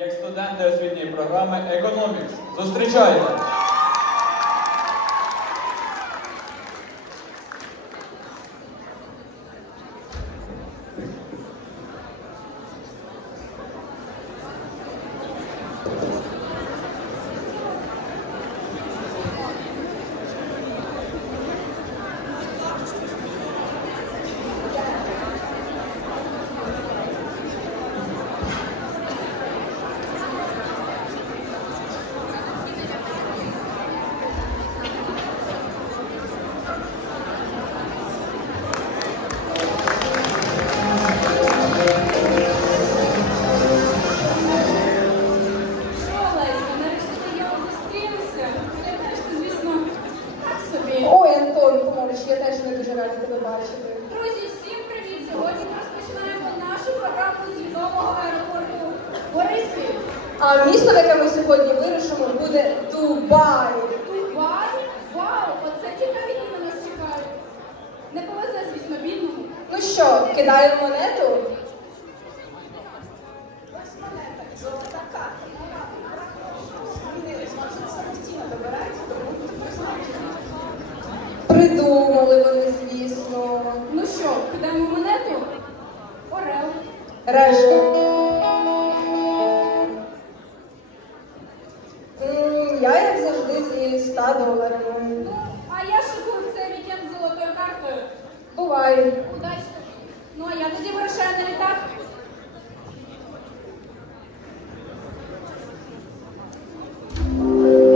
як студенти освітньої програми Економікс. Зустрічайте! Рада тебе бачити. Друзі, всім привіт! Сьогодні ми розпочинаємо нашу програму з відомого аеропорту Бориспіль. А місто, в яке ми сьогодні вирушимо, буде Дубай. Дубай? Вау! Оце цікаві дні на нас чекають. Не повезе, звісно, бідному. Ну що, кидаємо монету? Придумали вони, Решта. М, Я, як завжди, зі 100 доларів. Ну, а я шикую в цей вікенд з золотою картою. Буває. Удачі. Ну, а я тоді вирушаю на літак.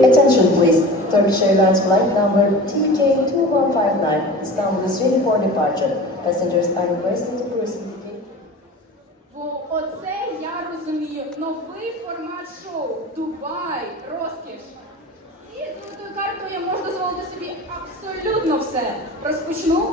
Attention please, Turkish Airlines flight number TK2159 Istanbul is ready for departure. Passengers are requested to proceed. Оце я розумію. Новий формат шоу. Дубай, розкіш. І з золотою картою можу дозволити собі абсолютно все. Розпочну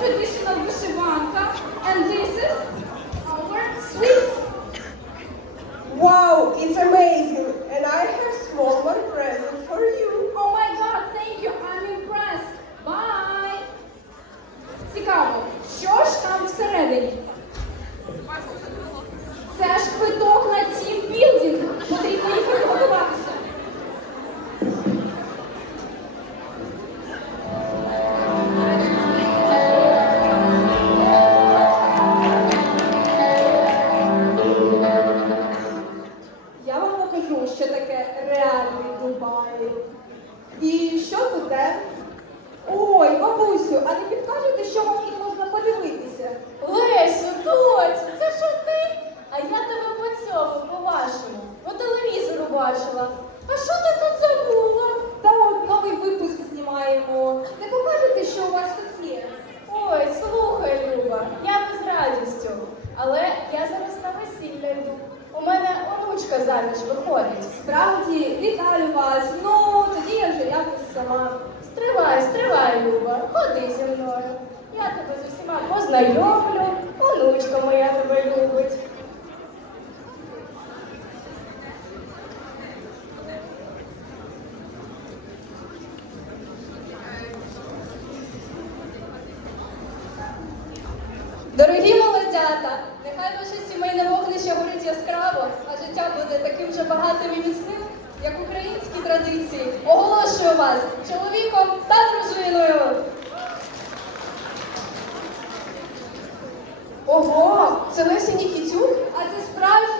traditional Vishivanka, and this is our sweet. Wow, it's amazing. І що тут де? Ой, бабусю, а не підкажете, що вам тут можна подивитися? Лесю, доцю, це що ти? А я тебе по цьому, по-вашому, по телевізору бачила. А що ти тут забула? Та от новий випуск знімаємо. Не покажете, що у вас тут є? Ой, слухай, Люба, я би з радістю. Але я зараз на весілля йду. У мене онучка заміж виходить. Справді, вітаю вас. Ну, сама. Стривай, стривай, Люба, ходи зі мною. Я тебе з усіма познайомлю, онучка моя тебе любить. Дорогі молодята, нехай ваше сімейне вогнище горить яскраво, а життя буде таким же багатим і міцним, як українські традиції. Оголошую вас чоловіком та дружиною. Ого, це Леся Нікітюк? А це справжнє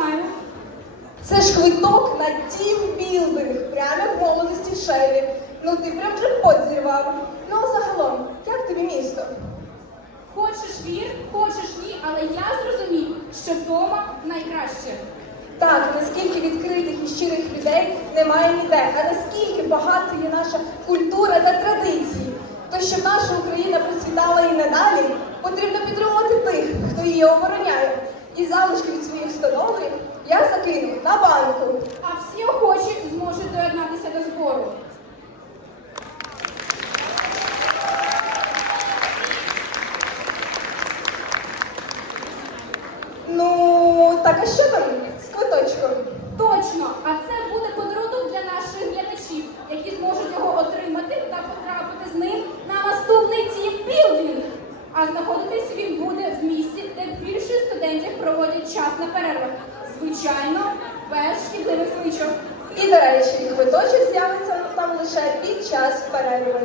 Маю. Це ж квиток на тімбілдинг, прямо в молодості Шелі. Ну ти прям джекпот зірвав. Ну а загалом, як тобі місто? Хочеш вір, хочеш ні, але я зрозумів, що вдома найкраще. Так, наскільки відкритих і щирих людей немає ніде, а наскільки багато є наша культура та традиції. То щоб наша Україна процвітала і надалі, потрібно підтримувати тих, становлень я закину на банку. А всі охочі зможуть доєднатися до збору. Ну, так а що там з квиточком? Точно, а це буде подарунок для наших глядачів, які зможуть його отримати та потрапити з ним на наступний тімбілдинг. А знаходитись він проводять час на перервах. Звичайно, без шкідливих звичок. І, до речі, квиточок з'явиться там лише під час перерви.